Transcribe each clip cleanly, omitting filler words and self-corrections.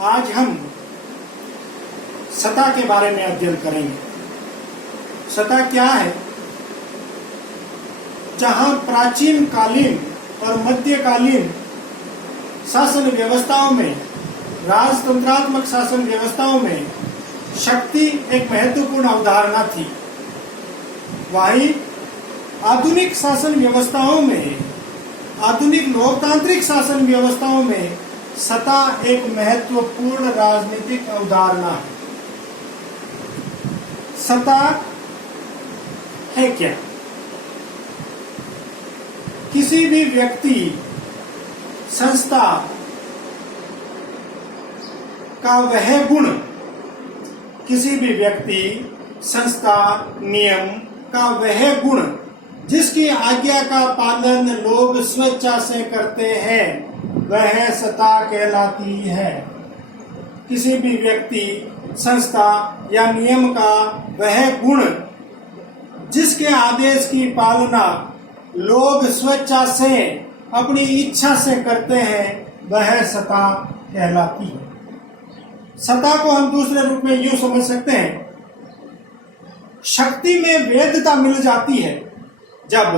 आज हम सत्ता के बारे में अध्ययन करेंगे। सत्ता क्या है? जहां प्राचीन कालीन और मध्यकालीन शासन व्यवस्थाओं में, राजतंत्रात्मक शासन व्यवस्थाओं में शक्ति एक महत्वपूर्ण अवधारणा थी, वहीं आधुनिक शासन व्यवस्थाओं में, आधुनिक लोकतांत्रिक शासन व्यवस्थाओं में सत्ता एक महत्वपूर्ण राजनीतिक अवधारणा है। सत्ता है क्या? किसी भी व्यक्ति, संस्था का वह गुण, किसी भी व्यक्ति, संस्था, नियम का वह गुण जिसकी आज्ञा का पालन लोग स्वेच्छा से करते हैं, वह सत्ता कहलाती है। किसी भी व्यक्ति, संस्था या नियम का वह गुण जिसके आदेश की पालना लोग स्वेच्छा से, अपनी इच्छा से करते हैं, वह सत्ता कहलाती है। सत्ता को हम दूसरे रूप में यूं समझ सकते हैं, शक्ति में वेदता मिल जाती है। जब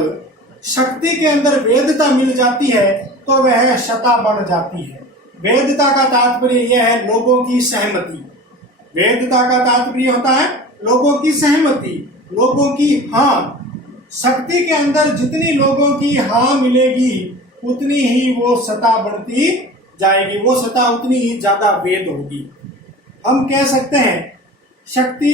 शक्ति के अंदर वेदता मिल जाती है तो वह सत्ता बन जाती है। वेदता का तात्पर्य यह है लोगों की सहमति। वेदता का तात्पर्य होता है लोगों की सहमति, लोगों की हाँ। शक्ति के अंदर जितनी लोगों की हाँ मिलेगी उतनी ही वो सत्ता बढ़ती जाएगी, वो सत्ता उतनी ही ज्यादा वेद होगी। हम कह सकते हैं शक्ति,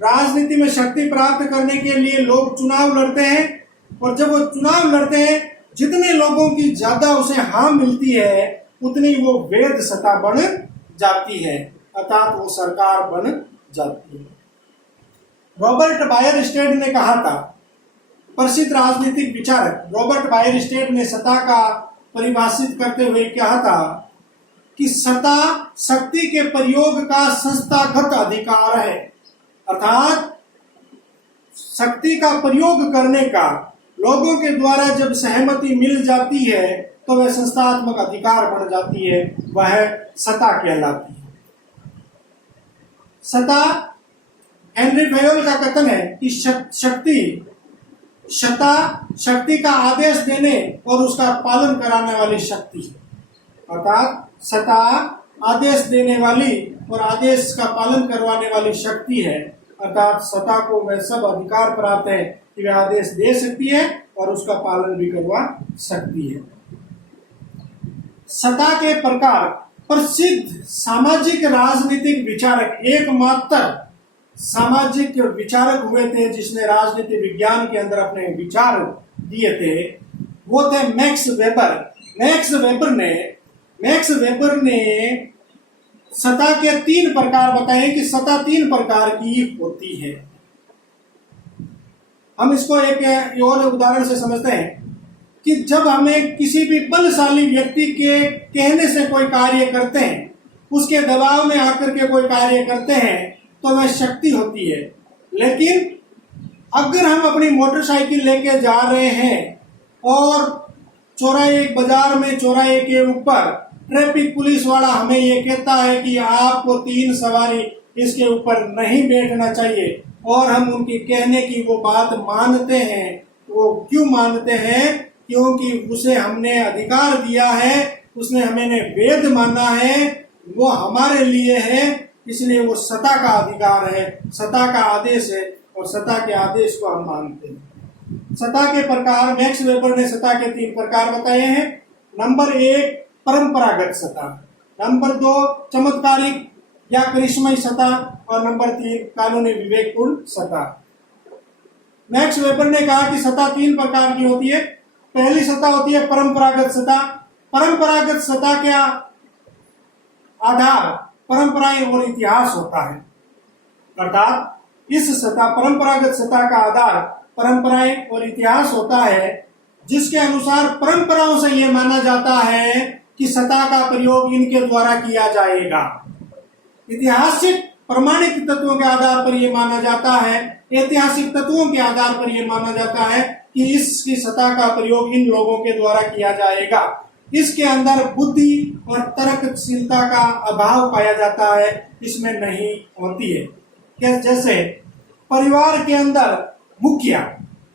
राजनीति में शक्ति प्राप्त करने के लिए लोग चुनाव लड़ते हैं, और जब वो चुनाव लड़ते हैं जितने लोगों की ज्यादा उसे हाँ मिलती है उतनी वो वेद सत्ता बन जाती है, अर्थात वो सरकार बन जाती है। रॉबर्ट बायरस्टेड ने कहा था, प्रसिद्ध राजनीतिक विचारक रॉबर्ट बायरस्टेड ने सत्ता का परिभाषित करते हुए कहा था कि सत्ता शक्ति के प्रयोग का संस्थागत अधिकार है, अर्थात शक्ति का प्रयोग करने का लोगों के द्वारा जब सहमति मिल जाती है तो वह संस्थात्मक अधिकार बन जाती है, वह सत्ता कहलाती है। सत्ता, हेनरी फयोल का कथन है कि सत्ता शक्ति का आदेश देने और उसका पालन कराने वाली शक्ति है। अर्थात सत्ता आदेश देने वाली और आदेश का पालन करवाने वाली शक्ति है, अर्थात सत्ता को वह सब अधिकार प्राप्त है कि वह आदेश दे सकती है और उसका पालन भी करवा सकती है। सत्ता के प्रकार, प्रसिद्ध सामाजिक राजनीतिक विचारक, एकमात्र सामाजिक विचारक हुए थे जिसने राजनीति विज्ञान के अंदर अपने विचार दिए थे, वो थे मैक्स वेबर। मैक्स वेबर ने सत्ता के 3 प्रकार बताए कि सत्ता 3 प्रकार की होती है। हम इसको एक और उदाहरण से समझते हैं कि जब हमें किसी भी बलशाली व्यक्ति के कहने से कोई कार्य करते हैं, उसके दबाव में आकर के कोई कार्य करते हैं तो वह शक्ति होती है। लेकिन अगर हम अपनी मोटरसाइकिल लेके जा रहे हैं और चौराहे, बाजार में चौराहे के ऊपर ट्रैफिक पुलिस वाला हमें ये कहता है कि आपको 3 सवारी इसके ऊपर नहीं बैठना चाहिए, और हम उनके कहने की वो बात मानते हैं। वो क्यों मानते हैं? क्योंकि उसे हमने अधिकार दिया है, उसने हमें वेद माना है, वो हमारे लिए है, इसलिए वो सत्ता का अधिकार है, सत्ता का आदेश है और सत्ता के आदेश को हम मानते हैं। सत्ता के प्रकार, मैक्स वेबर ने सत्ता के 3 प्रकार बताए हैं। नंबर 1 परंपरागत सत्ता, नंबर 2 चमत्कारिक या करिश्माई सत्ता, और नंबर 3 कानूनी विवेकपूर्ण सत्ता। मैक्स वेबर ने कहा कि सत्ता 3 प्रकार की होती है। पहली सत्ता होती है परंपरागत सत्ता। परंपरागत सत्ता का आधार परंपराएं और इतिहास होता है, अर्थात इस सत्ता, परंपरागत सत्ता का आधार परंपराएं और इतिहास होता है, जिसके अनुसार परंपराओं से यह माना जाता है कि सत्ता का प्रयोग इनके द्वारा किया जाएगा। ऐतिहासिक प्रमाणिक तत्वों के आधार पर यह माना जाता है, ऐतिहासिक तत्वों के आधार पर यह माना जाता है कि इसकी सत्ता का प्रयोग इन लोगों के द्वारा किया जाएगा। इसके अंदर बुद्धि और तर्कशीलता का अभाव पाया जाता है, इसमें नहीं होती है। जैसे परिवार के अंदर मुखिया,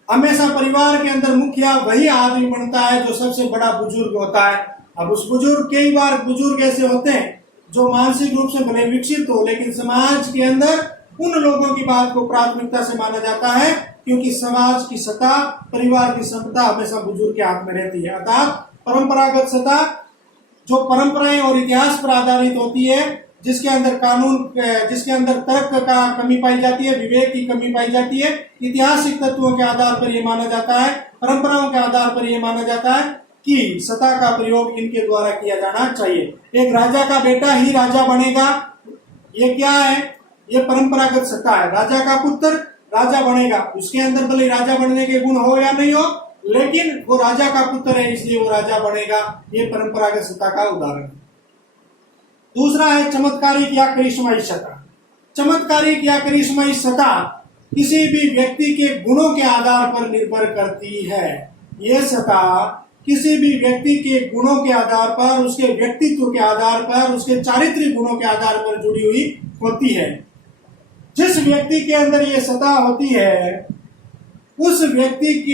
हमेशा परिवार के अंदर मुखिया वही आदमी बनता है जो सबसे बड़ा बुजुर्ग होता है। अब उस बुजुर्ग, कई बार बुजुर्ग ऐसे होते हैं जो मानसिक रूप से भले विकसित हो, लेकिन समाज के अंदर उन लोगों की बात को प्राथमिकता से माना जाता है, क्योंकि समाज की सत्ता, परिवार की सत्ता हमेशा बुजुर्ग के हाथ में रहती है। अर्थात परंपरागत सत्ता जो परंपराएं और इतिहास पर आधारित होती है, जिसके अंदर कानून, जिसके अंदर तर्क का कमी पाई जाती है, विवेक की कमी पाई जाती है, ऐतिहासिक तत्वों के आधार पर यह माना जाता है, परंपराओं के आधार पर यह माना जाता है कि सत्ता का प्रयोग इनके द्वारा किया जाना चाहिए। एक राजा का बेटा ही राजा बनेगा, ये क्या है? ये परंपरागत सत्ता है। राजा का पुत्र राजा बनेगा, उसके अंदर भले राजा बनने के गुण हो या नहीं हो, लेकिन वो राजा का पुत्र है इसलिए वो राजा बनेगा। ये परंपरागत सत्ता का उदाहरण है। दूसरा है चमत्कारिक या करिश्माई सत्ता। चमत्कारिक या करिश्माई सत्ता किसी भी व्यक्ति के गुणों के आधार पर निर्भर करती है। ये सत्ता किसी भी व्यक्ति के गुणों के आधार पर, उसके व्यक्तित्व के आधार पर, उसके चारित्रिक गुणों के आधार पर जुड़ी हुई होती है। जिस व्यक्ति के अंदर ये सत्ता होती है, उस व्यक्ति के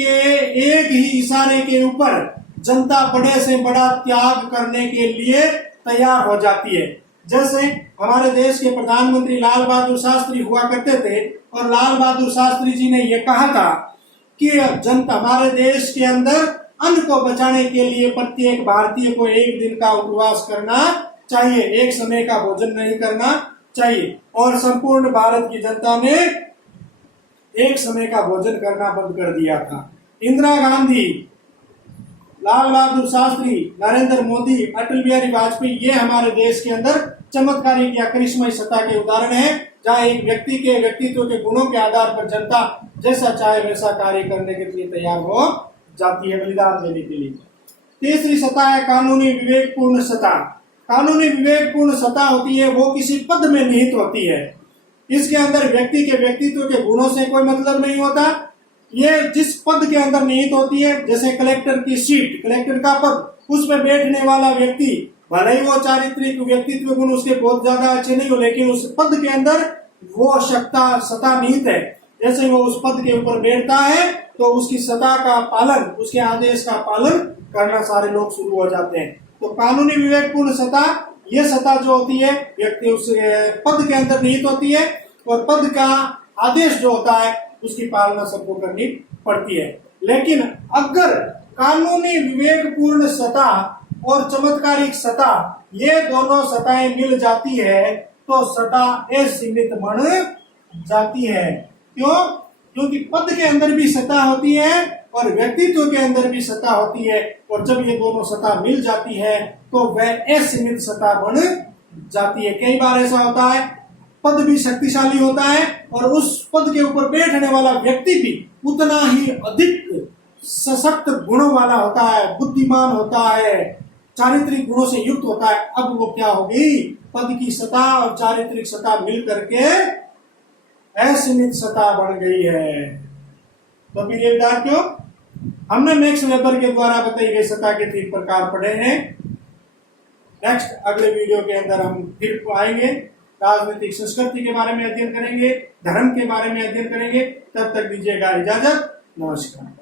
एक ही इशारे के ऊपर जनता बड़े से बड़ा त्याग करने के लिए तैयार हो जाती है। जैसे हमारे देश के प्रधानमंत्री लाल बहादुर शास्त्री हुआ करते थे, और लाल बहादुर शास्त्री जी ने यह कहा था कि जनता, हमारे देश के अंदर अन्न को बचाने के लिए प्रत्येक भारतीय को एक दिन का उपवास करना चाहिए, एक समय का भोजन नहीं करना चाहिए। और संपूर्ण भारत की जनता ने एक समय का भोजन करना बंद कर दिया था। इंदिरा गांधी, लाल बहादुर शास्त्री, नरेंद्र मोदी, अटल बिहारी वाजपेयी, ये हमारे देश के अंदर चमत्कारिक या करिश्माई सत्ता के उदाहरण है, जहाँ एक व्यक्ति के व्यक्तित्व के गुणों के आधार पर जनता जैसा चाहे वैसा कार्य करने के लिए तैयार हो जाती है, बलिदान देने के लिए। तीसरी सत्ता है कानूनी विवेकपूर्ण सत्ता। कानूनी विवेकपूर्ण सत्ता होती है वो किसी पद में निहित होती है। इसके अंदर व्यक्ति के व्यक्तित्व के गुणों से कोई मतलब नहीं होता। ये जिस पद के अंदर निहित होती है, जैसे कलेक्टर की सीट, कलेक्टर का पद, उसमें बैठने वाला व्यक्ति भले ही वो चारित्रिक व्यक्तित्व गुण उसके बहुत ज्यादा अच्छे नहीं हो, लेकिन उस पद के अंदर वो सत्ता निहित है। जैसे वो उस पद के ऊपर बैठता है तो उसकी सत्ता का पालन, उसके आदेश का पालन करना सारे लोग शुरू हो जाते हैं। तो कानूनी विवेकपूर्ण सत्ता, ये सत्ता जो होती है व्यक्ति उस पद के अंदर निहित होती है, और पद का आदेश जो होता है उसकी पालना सबको करनी पड़ती है। लेकिन अगर कानूनी विवेकपूर्ण सत्ता और चमत्कारिक सत्ता, ये दोनों सत्ताएं मिल जाती है तो सत्ता असीमित बन जाती है। क्यों? क्योंकि पद के अंदर भी सत्ता होती है और व्यक्तित्व के अंदर भी सत्ता होती है, और जब ये दोनों सत्ता मिल जाती है तो वह असीमित सत्ता बन जाती है। कई बार ऐसा होता है पद भी शक्तिशाली होता है और उस पद के ऊपर बैठने वाला व्यक्ति भी उतना ही अधिक सशक्त गुणों वाला होता है, बुद्धिमान होता है, चारित्रिक गुणों से युक्त होता है। अब वो क्या होगी? पद की सत्ता और चारित्रिक सत्ता मिल करके असीमित सत्ता बन गई है। तो फिर ये क्यों? हमने मैक्स वेबर के द्वारा बताई गई सत्ता के 3 प्रकार पढ़े हैं। नेक्स्ट अगले वीडियो के अंदर हम फिर आएंगे, राजनीतिक संस्कृति के बारे में अध्ययन करेंगे, धर्म के बारे में अध्ययन करेंगे। तब तक दीजिएगा इजाजत, नमस्कार।